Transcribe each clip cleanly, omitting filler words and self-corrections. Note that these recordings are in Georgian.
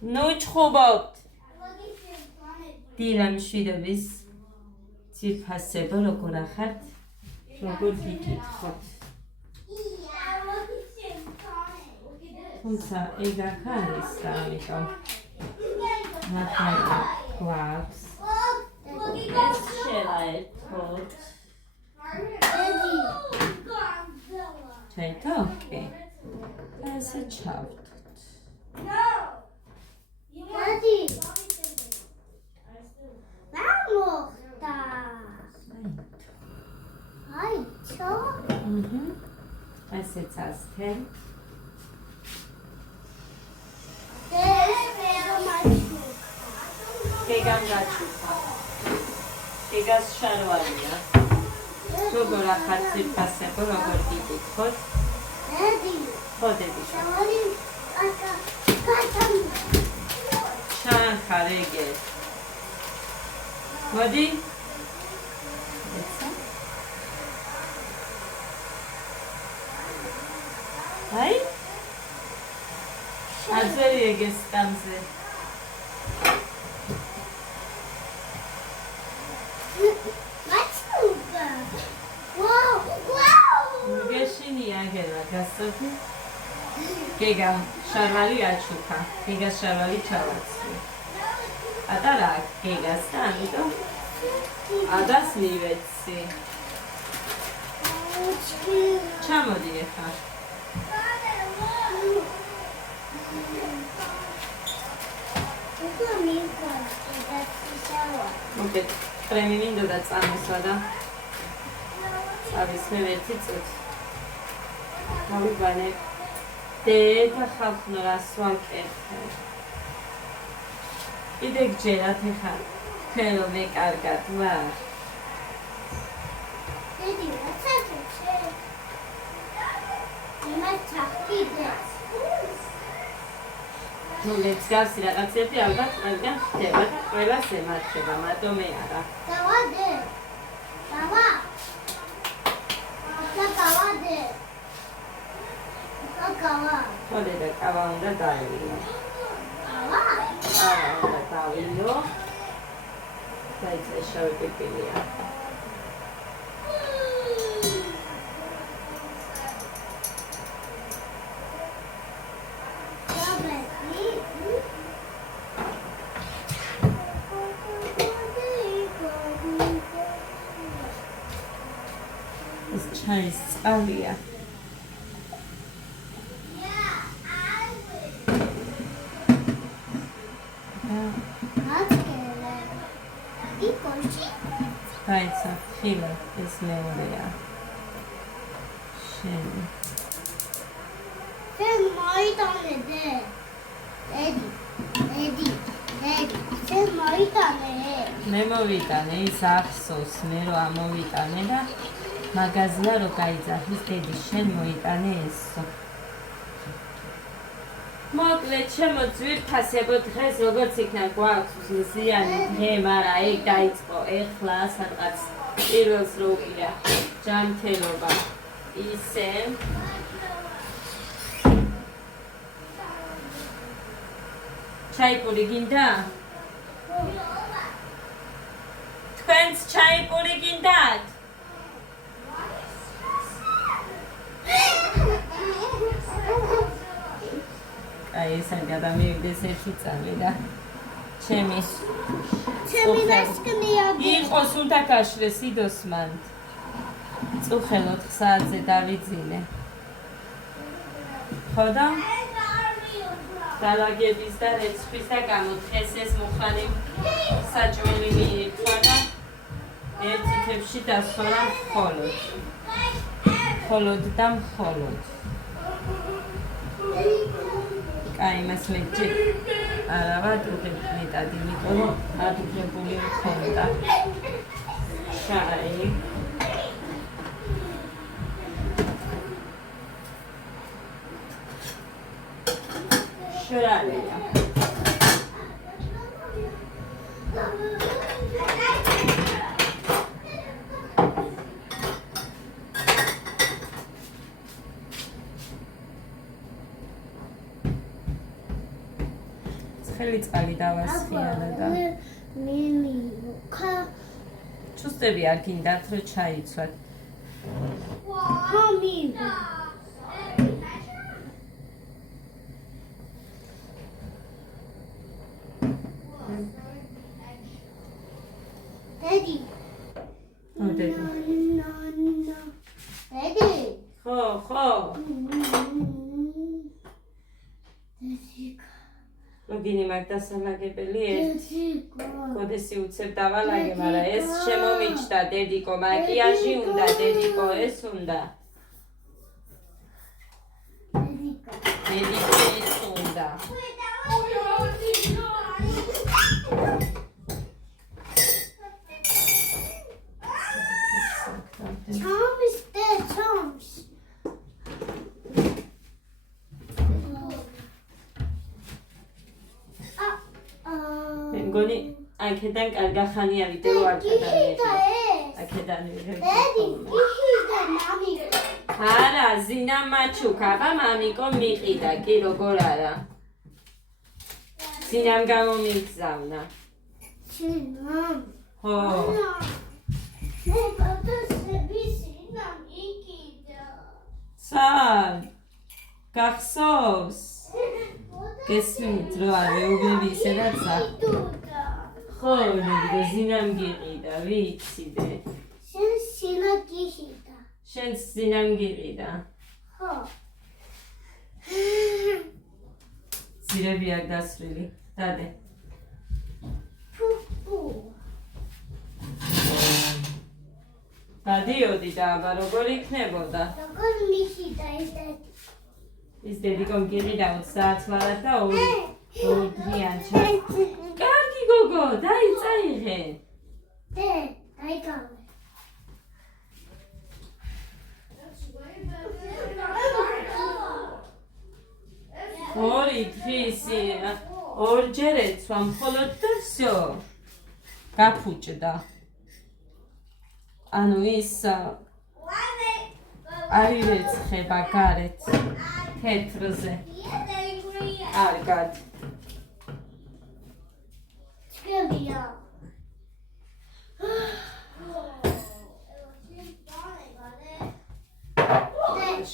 ნუ ჩხუბობთ. დილა მშვიდობის ძირფასებო როგორ ახართ? როგორ გიკითხოთ? თუმცა ეგ აქ არის და ამიტომ ნახევარი გვაქვს. ეს შევაერთოთ. ჩაითო? კი. და ესე ჩავთოთ. ესეც ასთენ. გეგამ გაჩუქა. გეგას შარვალია. როგორ ახართ ძირფასებო, როგორ გიკითხოთ? ხოდები. შანხარ ეგე. მოდი. აი? აზერი ეგეს კამზე. გეშინია გელა გასწოდი. გეგა შარვალი აჩუქა. გეგას შარვალი ჩავაცი. ატარა გეგას და ამიტომ ადას მივეცი. ჩამოდი ახლა. მოკეთ პრემი მინდოდა წამოსვა და წავის მე ერთი წუთი. გავიბანე დედა ხალხნო რას ვაკეთე. კიდე გჯერათ ეხლა ხელო მე კარგად ვარ. დედი რაც აკეთე? იმას ჩახტიდეს. ნუ ლექსგავსი რაღაცები ალბათ ყველგან ხდება და ყველას ემართება, მარტო მე არა. დავადე. დავა. დავადე. კავა. ხოდე და კავა უნდა დავიო. კავა? კავა უნდა დავიო. დაიწყე შავი პიპილია. ეს ჩაის წყალია. დაიცა ხილე ეს მეორეა. შენი. შენ მოიტანე დე. ედი. შენ მოიტანე. მე მოვიტანე ის ახსოვს მე რომ ამოვიტანე და მაგაზია რო გაიძახის დედი შენ მოიტანე ესო. მოკლედ ჩემო ძვირფასებო დღეს როგორც იქნა გვაქვს მზიანი დღე, მაგრამ ეგ დაიწყო ეხლა სადღაც პირველს რო უყირა ჯანმრთელობა ისე ჩაიპური გინდა? თქვენც ჩაიპური გინდათ? აი ეს არ გადამივიდეს ერთი წამი და ჩემი ნასკნია იყოს უნდა გაშრეს იდოს მან წუხელ 4 საათზე დავიძინე ხო და დალაგების და რეცხვის და გამოთხეს ეს მუხანი საჭმელი მიირთვა და ერთი თებში დასვლა მხოლოდ და მხოლოდ აი მას მეჭი არავა დუღებ მეტად იმიტომ ადუღებული მქონდა შაი შრალია სახელი წყალი დავასხიანა და მილიქა ჩუსტები არ გინდათ რომ ჩაიცვათ. ხომი დედი დედი. დედი ხო. მოგინი მაგ დასამაგებელი ერთი. კოდესი უცებ დავალაგე, მაგრამ ეს შემომიჩნდა დედიკო, მაკიაჟი უნდა დედიკო, ეს უნდა. დედიკო ეს უნდა. ჩომს და ჩომს მე მგონი აქედან კარგა ხანია ვიდეო არ გადავიღე. აქედან დედი გიხიდა მამი არა, ზინა მაჩუკა, აბა მამიკო მიყიდა, კი როგორ არა. ზინამ გამომიგზავნა. შენამ ხო. მე ბატონები სინამ იყიდა სან გახსოვს გესმით რომ არ ვეუბნები ისედაცა ხო ნებიდო ზინამ გიყიდა ვიციდე შენ სინა გიხიდა შენ ზინამ გიყიდა ხო ძირები არ დასრილი დადე ფუფუ დადიოდი და აბა როგორ იქნებოდა როგორ მიხიდა ეს დედი ის დედიკომ გიყიდა 30 ლარად და ორ დღიან ჩას კარგი გოგო დაიწაიღე დაიკავე ორი დღის ორჯერ ეცვა მხოლოდ და всё გაფუჭდა ანუ ის არირეცხება გარეთ თეთრზე კარგად ჩქებია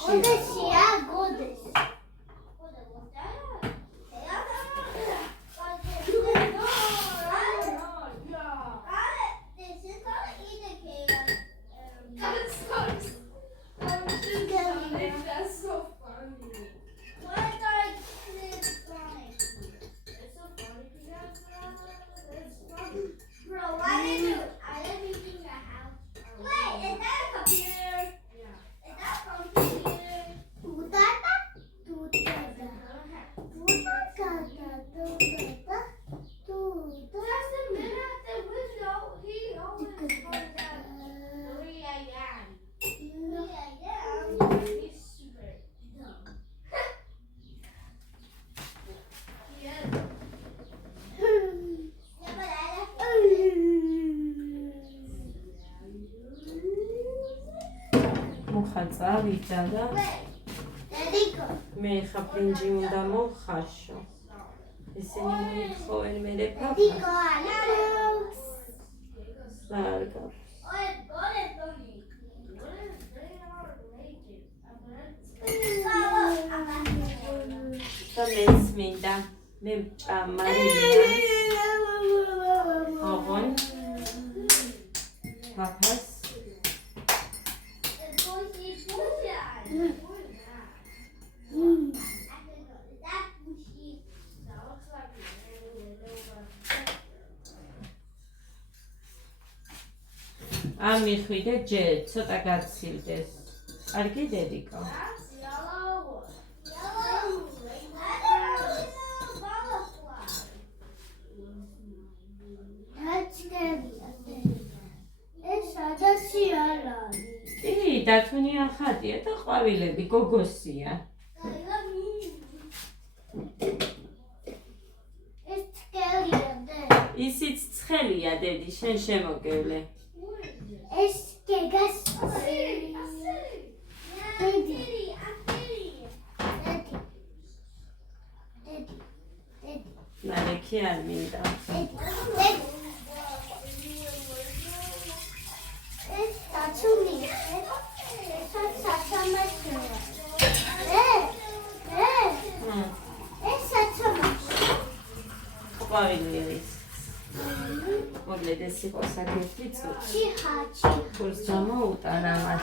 ოდესია გოდეს წავიდა და დედიკო მე ხა ბრინჯი უნდა მოვხაშო ისინი მოითხოვენ მე პაპა დედიკო ალაქვს სარგა და მეც მინდა მე ჭამარილიას ოღონ პაპას ამიხვიდე ჯერ ცოტა გაცილდეს კარგი დედიკო ეს ადასი არ არის კი დათუნია ხატია და ყვავილები გოგოსია ეს ცხელია დე ისიც ცხელია დედი შენ შემოგევლე ეს გეგას დედი ნალექი არ მინდა. ეს დაცული. ეს საცამაშია. ეს საცამაშია. ყვავილი არის. მოკლედ ეს იყო საკუთი წუთი. ჭიხა. კურს ჩამოუტანა მათ.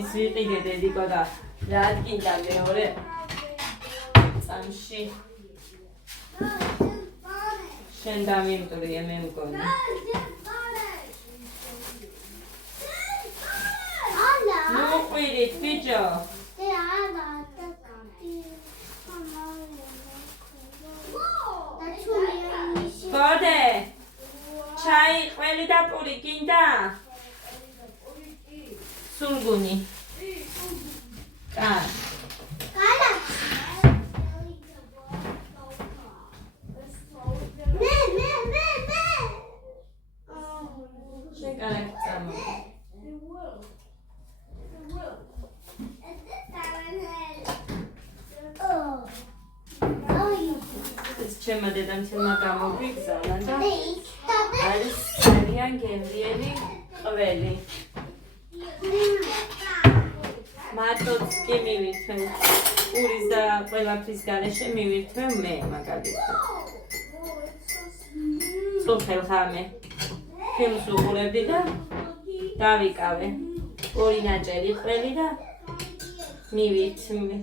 ის ვიყიდე დედიკო და რა ადგინდა მეორე წამში შენ დამიმტვრიე მე მგონი ნუ ყვირით ბიჭო გოდე ჩაი ყველი და პური გინდა სულგუნი. კარ. კარა. მე. შენ კარაკი წამო. ეს ჩემმა დედამცემმა გამოგვიგზავნა და არის ძალიან გემრიელი ყველი. მარტოც კი მივირთვენ პურის და ყველაფრის გარეშე მივირთვენ მე მაგალითად სოფელ ხამე ფილმს უყურებდი და დავიკავე ორი ნაჭერი ყველი და მივირთვე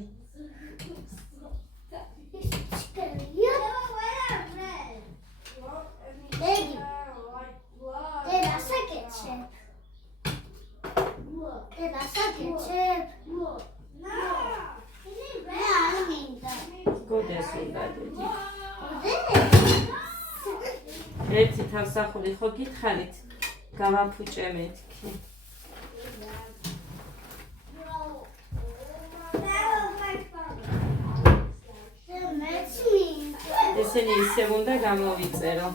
გოდეს უნდა დედი ერთი თავსახური ხო გითხარით გავაფუჭე მეთქი ესენი ისევ უნდა გამოვიწერო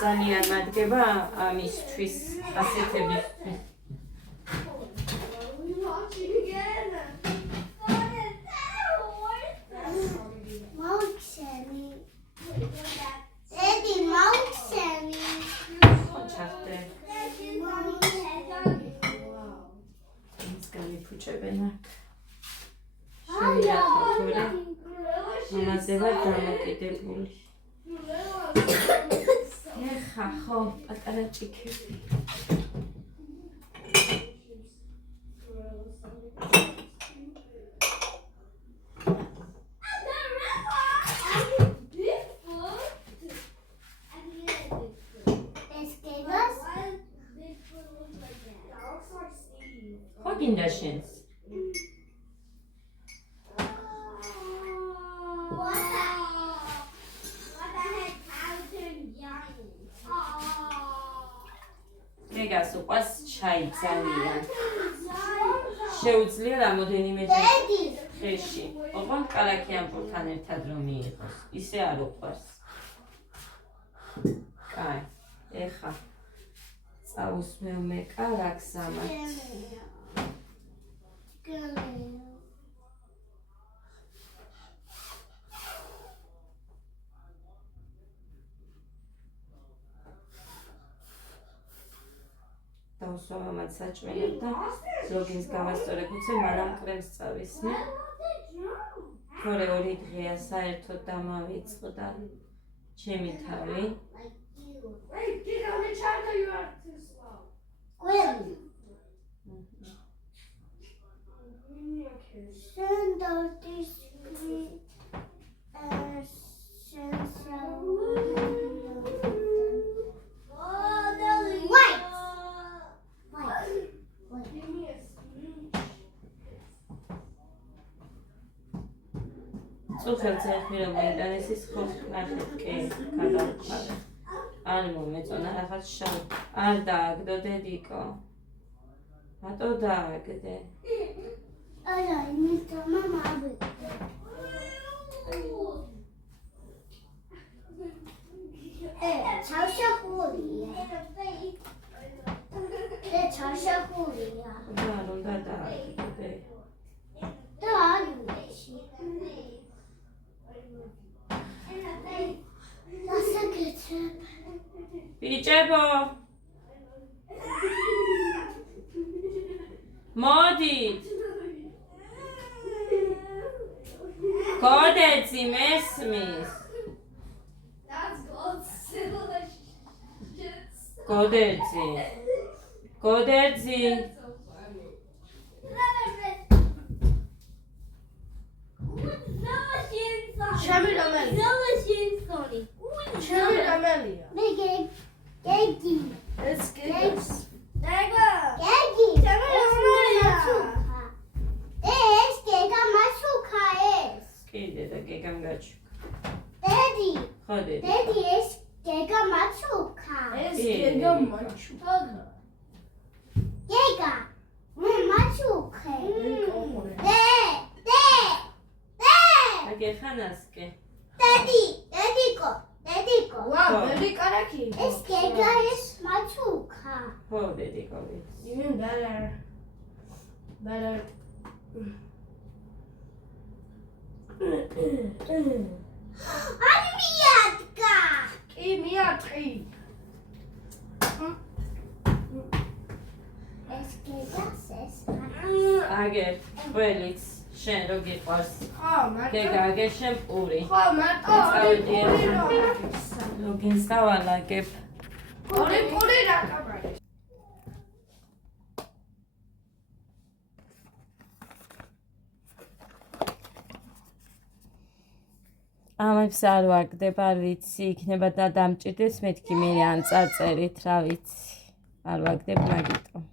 ძალიან მადგება ამისთვის ასეთებისთვის მამაზე ვარ დამოკიდებული. ეხა ხო, პატარა ჭიქები. ხო გინდა შენს? მეგას უყვარს ჩაი ძალიან. შეუძლია რამოდენიმე დღეში. ოღონდ კალაკიან პურთან ერთად რომ მიიღოს. ისე არ უყვარს. კაი, ეხა წავუსმევ მე კალაკს ამათ. დავსვამამად საჭმელად და ზოგის გავასწორებ უცე მანამ კრემს წავისმე. თორე 2 დღეა საერთოდ დამავიწყდა ჩემი თავი. წუხელზე ეხმირა მოიტანეს ის ხო ნახეთ კი გადავყარე. არ მომეწონა რაღაც შავ. არ დააგდო დედიკო. რატო დააგდე? არა, იმიტომ მამა ავიღე. ჩავშახურია. ჩავშახურია. არ უნდა და მეგობრებო მოდით გოდეცი მესმის გოდეცი ჩემი რომელია? ჩემი რომელია? მე გეგი. ეს გეგს. დეგა. გეგი. ჩემი რომელია? ეს გეგა მასუკა ეს. კიდე და გეგამ გაჩუქა დედი. ხო დედი დედი ეს გეგა მასუკა. ეს გეგა მაჩუკა. გეგა. მე მასუკე. კომორე. დე. აგეხანასკე დედიკო. ვა, ბევრი კარაქი. ეს გეგა ეს მასუკა. ხო დედი კოვი Even better. ამიატკა. კი მიატყი. ეს გეგას ეს აგერ ყველიც შენ რო გიყვარს ხო, მარტო. გეგა აგერ შენ პური ხო, მარტო. რო გინსტავალაგებ ორი პური რა კაბარი. ამებს არ ვაგდებ, არ ვიცი, იქნება და დამჭირდეს მეთქი მე ან წარწერით, რა ვიცი. არ ვაგდებ მაგიტო.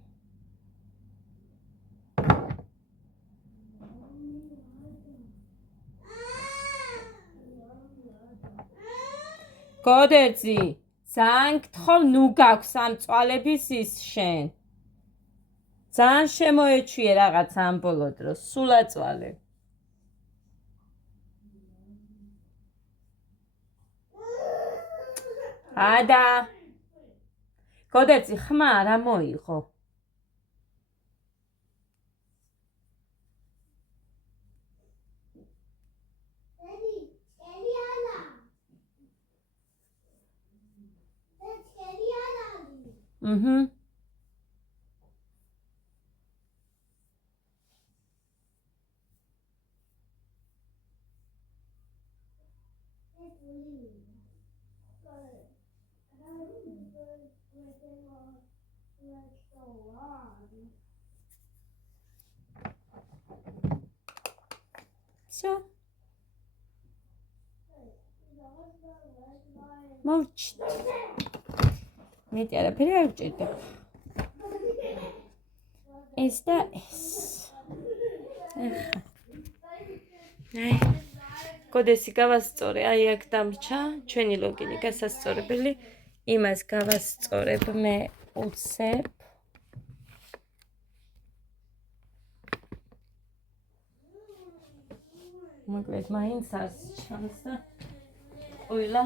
გოდერძი, ძალიან გთხოვ, ნუ გაქვს ამ წვალების ის შენ. ძალიან შემოეჩვიე რაღაც ამ ბოლო დროს, სულაწვალე. ადა გოდეცი ხმა რა მოიღო დედი ელიანა Mhm. Все. Молчит. Მეტი არაფერი არ ვჭირდება. ეს და ეს. ეხა. აი. კოდესი გავასწორე, აი აქ დამრჩა ჩვენი ლოგინი გასასწორებელი. იმას გავასწორებ მე უცებ. მოკლედ მაინც არს ჩანს და ყვილა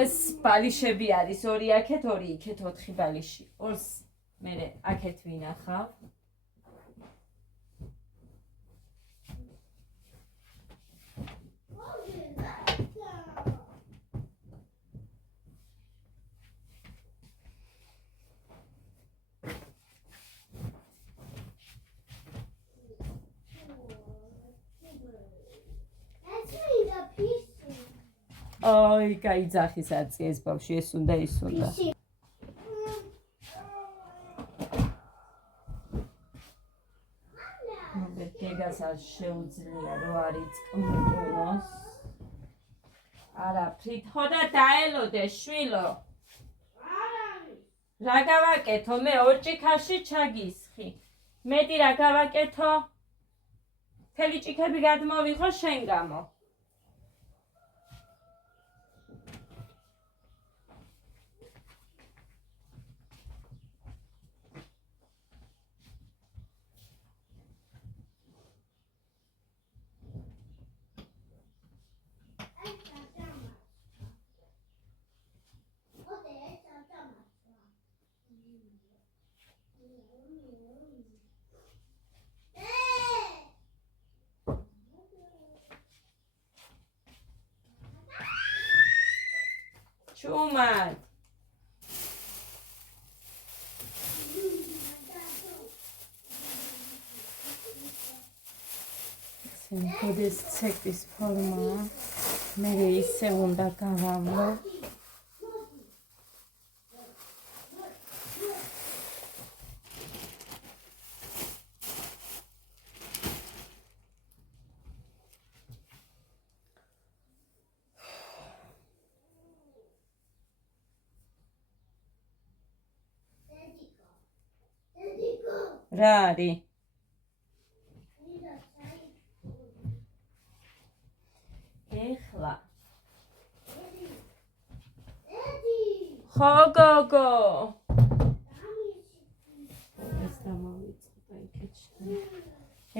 ეს ბალიშები არის ორი აქეთ, ორი იქეთ, 4 ბალიში. ორს მე აქეთ ვინახავ. აი, გაიძახის აწი ეს ბავშვი, ეს უნდა, ის უნდა. გეგას არ შეუძლია რომ არ იწყმუნოს. არა, ფრითხო და დაელოდე შვილო. რა გავაკეთო? მე ორჭიქაში ჩაგისხი. მეტი რა გავაკეთო? მთელი ჭიქები გადმოვიღო შენ გამო. სტუმად. გოდეს ცეკვის ფორმაა. მე ისე უნდა გავამლო. რა არის? ეხლა ხო გოგო ეს დამოვიწყდა იქეჩთან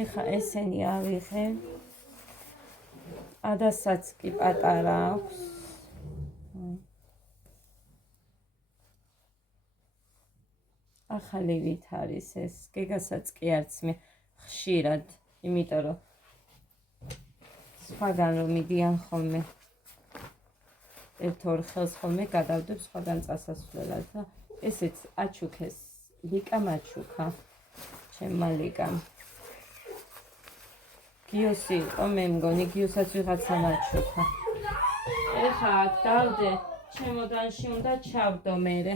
ეხლა ესენი ავიღე ადასაც კი პატარა აქვს ახალი ვით არის ეს გეგასაც კი არც მე ხშირად იმიტომ რომ სხვაგან რომ მიდიან ხოლმე ერთ-ორ ხელს ხოლმე გადავდებ სხვაგან წასასვლელად და ესეც აჩუქეს ლიკა მაჩუქა ჩემმა ლიკამ გიოსი იყო მე მგონი გიოსაც ვიღაცა მაჩუქა ეხლა აქ დავდე ჩემოდანში უნდა ჩავდო მერე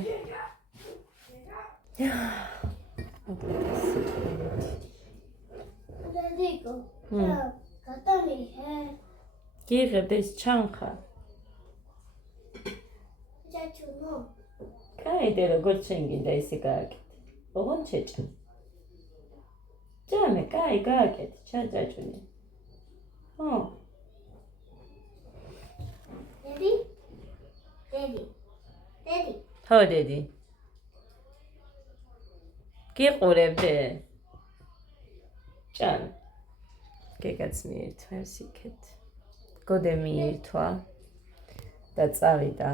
დედიკო გიღებ ეს ჩანხა ჯაჭუნო კაიდე როგორც შენ გინდა ისე გააკეთე ოღონ ჩეჭა ჯამე კაი გააკეთე ჩაჭაჭუნე ხო დედი დედი დედი ხო დედი გიყურებდე ჭამე გეგაც მიირთვევს იქეთ გოდე მიირთვა და წავიდა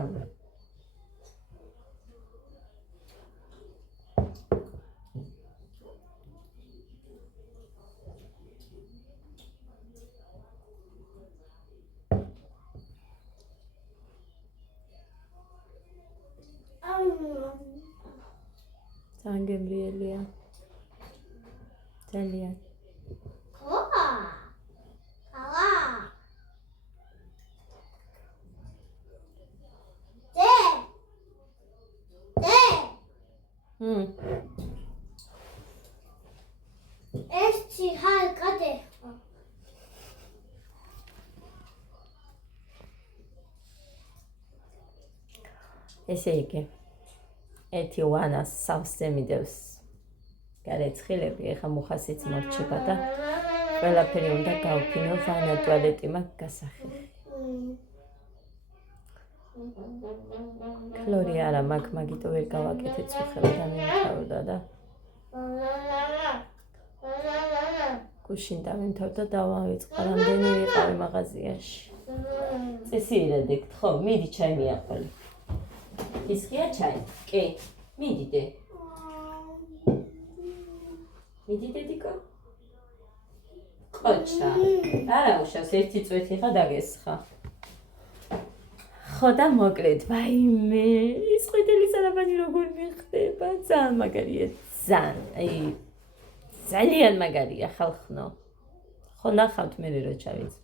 ძალიან ძალიან კოა კავა დე ეს ციხარ კადე ესე იგი ერთი ვანას სავსე მიდევს გარეცხილები ეხა მუხასიც მორჩება და ყველაფერი უნდა გავფინო ვანა ტუალეტი მაქვს გასახი ქლორი არა მაქვს მაგიტო ვერ გავაკეთე წუხება და მიმთავრდა და გუშინ დამიმთავრდა და დავავიწყა რამდენი ვიყავი მაღაზიაში წესიერად ეგ ხო მიდი ჩაი მიაყოლე ის ხია ჩაი კი მიდიდე მიდი დედიკო ყოჩა არა უშავს ერთი წვეთი ხა დაგესხა ხო და მოკლედ ვაიმე ის ყიდელი სარაბანი როგორ მიხდება ძალიან მაგარია ძალიან მაგარია ხალხნო ხო ნახავთ მე რო ჩავიც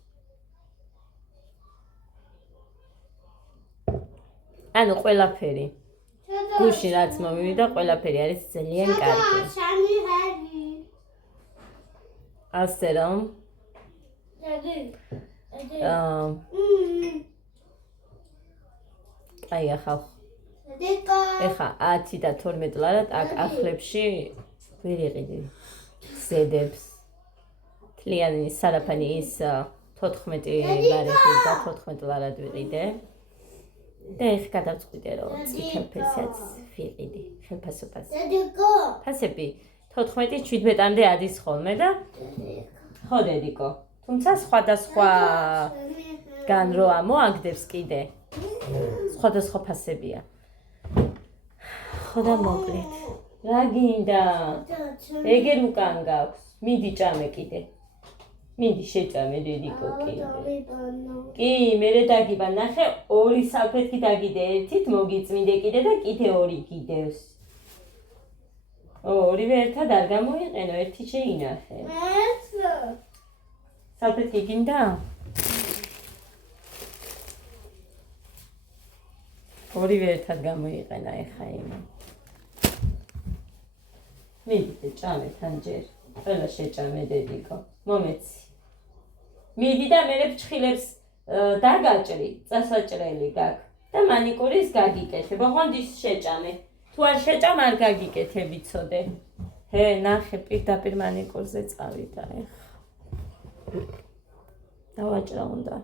ანუ ყველაფერი გუში რაც მომივიდა ყველაფერი არის ძალიან კარგი შანი ჰარი ასე რომ დედი აი ახლა დედიკო ეხა 10 და 12 ლარად აქ ახლებში ვერ იყიდი ზედებს თლიანი სარაფანი ის 14 ლარები და 14 ლარად ვიყიდე და ეხ გადავწყვიტე რომ წითელ ფესაც ვიყიდი ხელფასობას დედიკო ფასები 14-17-მდე ადის ხოლმე და ხო დედიკო თუმცა სხვადასხვა გან რო ამოაგდებს კიდე სხვადასხვა ფასებია ხო და მოკლედ რა გინდა ეგერ უკან გაქვს მიდი ჭამე კიდე მიდი შეჭამე დედიკო კი. დავიბანო. კი, მერე დაგიბა, ნახე, ორი სალფეტკი დაგიდე, ერთით მოგიწმინდე კიდე და კიდე ორი გიდევს. ორივე ერთად არ გამოიყენო, ერთი შეინახე. ეს სალფეტკი გინდა? ორივე ერთად გამოიყენა ეხა იმը. მიდი ჭამე თან ჯერ. ყველა შეჭამე დედიკო. მომეცი. მიდი და მერე ფრჩხილებს დაგაჭრი, წასაჭრელი გაქვს და მანიკურის გაგიკეთებ. ოღონდ ის შეჭამე. თუ არ შეჭამ არ გაგიკეთები ცოდე. ჰე, ნახე პირდაპირ მანიკურზე წავიდა ეხა. დავაჭრა უნდა.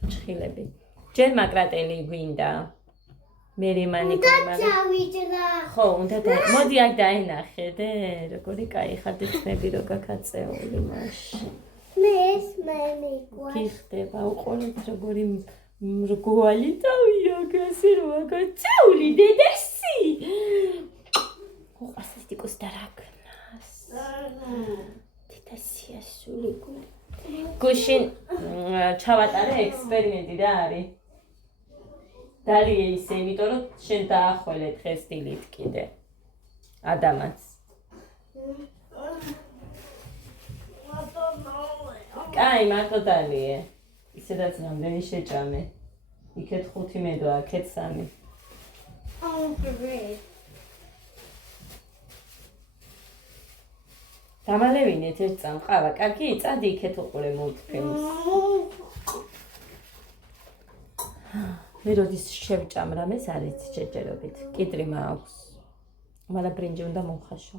ფრჩხილები. ჯერ მაკრატელი გვინდა. მერე მანიკური მაგრამ დავიჭრა. ხო, უნდა და მოდი აქ დაენახე, როგორი კაი ხარ დეცნები რო გაქაწეული მაშინ. მე ეს მანიკურს. კი ხდება, უყურეთ როგორი მრგვალი თავია, გასე რო გაქაწეული დედასი. უყურს დედიკოს დარაგნას. დედასია სული გული. გუშინ ჩავატარე ექსპერიმენტი რა არის? დალია ისე, იმიტომ რომ შენ დაახველე დღეს დილით კიდე ადამას. კაი, მარტო დალია. ისედაც რამდენი შეჭამე. იქეთ 5 მედვა, აქეთ 3. დამალევინეთ ერთ წამ ყავა. კარგი, წადი იქეთ უყურე მულტფილმს. მე როდის შევჭამ რამეს არ იცი ჯერჯერობით. კიდრი მაქვს. მაგრამ ბრინჯი უნდა მომხაშო.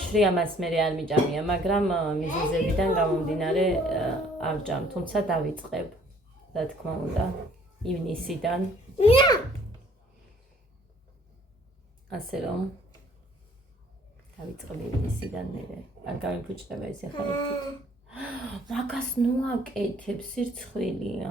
შრიამას მე არ მიჭამია, მაგრამ მიზეზებიდან გამომდინარე ავჭამ, თუმცა დავიწყებ. რა თქმა უნდა, ივნისიდან. ასე რომ დავიწყებ ივნისიდან მე. არ გამიფუჭდება ეს ახლა ერთით. მაგას ნუ აკეთებ, სირცხვილია.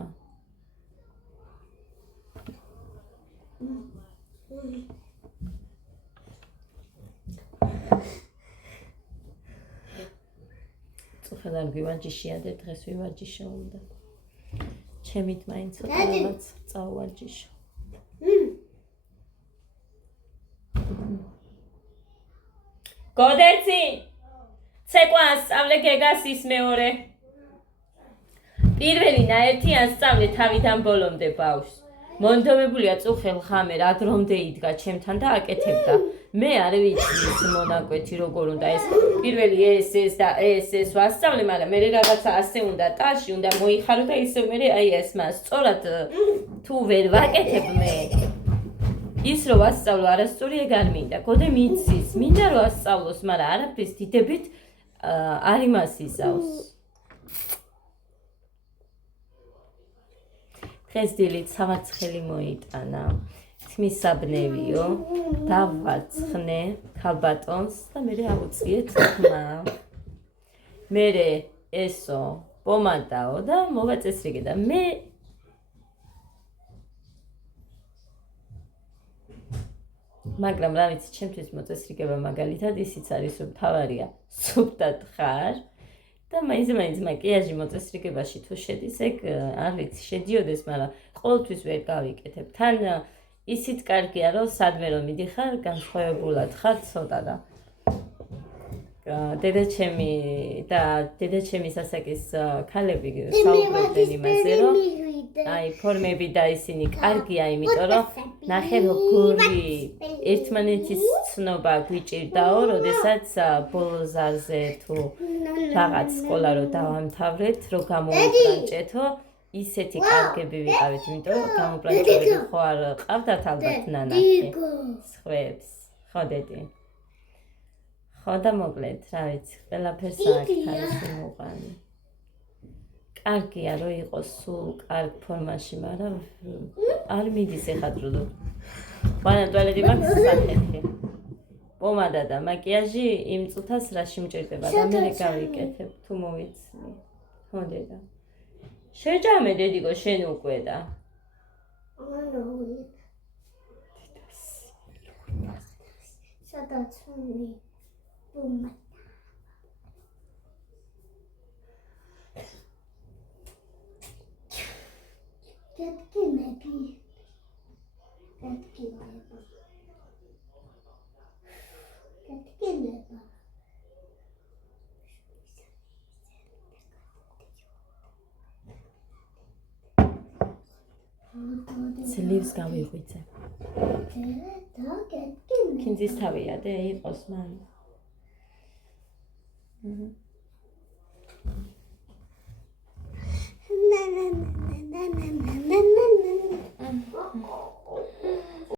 წუხელ არ გვივაჯიშია და დღეს ვივაჯიშო უნდა. ჩემით მაინც რაღაც წავვაჯიშო. გოდეცი ცეკვა ასწავლე გეგას ის მეორე. პირველი ნაერთი ასწავლე თავიდან ბოლომდე ბავშვს. მონდომებულია წუხელ ხამე რა დრომდე იდგა ჩემთან და აკეთებდა. მე არ ვიცი ის მონაკვეთი როგორ უნდა ეს. პირველი ეს და ეს ვასწავლე, მაგრამ მე რაღაცა ასე უნდა ტაში უნდა მოიხარო და ისე მე აი ეს მას სწორად თუ ვერ ვაკეთებ მე. ის რო ვასწავლო არასწორი ეგ არ მინდა. გოდე მიცის, მინდა რომ ასწავლოს, მაგრამ არაფრის დიდებით არ იმას იზავს. დღეს დილით სამარცხელი მოიტანა. თმისაბნევიო, დავაცხნე ქალბატონს და მე ავუწიეთ ხმა. მე ესო პომადაო და მოვაწესრიგე და მე მაგრამ რა ვიცი, ჩემთვის მოწესრიგება მაგალითად ისიც არის, რომ თავარია სუფტად ხარ და მაინც მაკიაჟი მოწესრიგებაში თუ შედის, ეგ არ ვიცი, შედიოდეს, მაგრამ ყოველთვის ვერ გავიკეთებ. თან ისიც კარგია, რომ სადმე რომ მიდიხარ, განსხვავებულად ხარ ცოტა და დედაჩემის ასაკის ქალები საუბრობდნენ იმაზე, რომ აი ფორმები და ისინი კარგია, იმიტომ რომ ნახე როგორი ერთმანეთის ცნობა გვიჭირდაო, როდესაც ბოლო ზარზე თუ რაღაც სკოლა რო დავამთავრეთ, რომ გამოვუბრანჭეთო, ისეთი კარგები ვიყავით, იმიტომ რომ გამოპრანჭებული ხო არ ყავდათ ალბათ ნანახი სხვებს. ხო დედი. ხო და მოკლედ, რა ვიცი, ყველაფერს აქვს თავისი მოყვანი. კარგია რომ იყოს სულ კარგ ფორმაში, მაგრამ არ მიდის ეხლა დრო. მანამ ტუალეტი მაქვს სახეთი. პომადა და მაკიაჟი იმ წუთას რაში მჭირდება და მე გავიკეთებ თუ მოვიცნი. ხო დედა. შეჯამე დედიკო შენ უკვე და. სადაც უნდა ბუმა გეტკინები ძლივს გავიღვიძე. და გეტკინები ქინძის თავია და იყოს მან. na na na na na na na na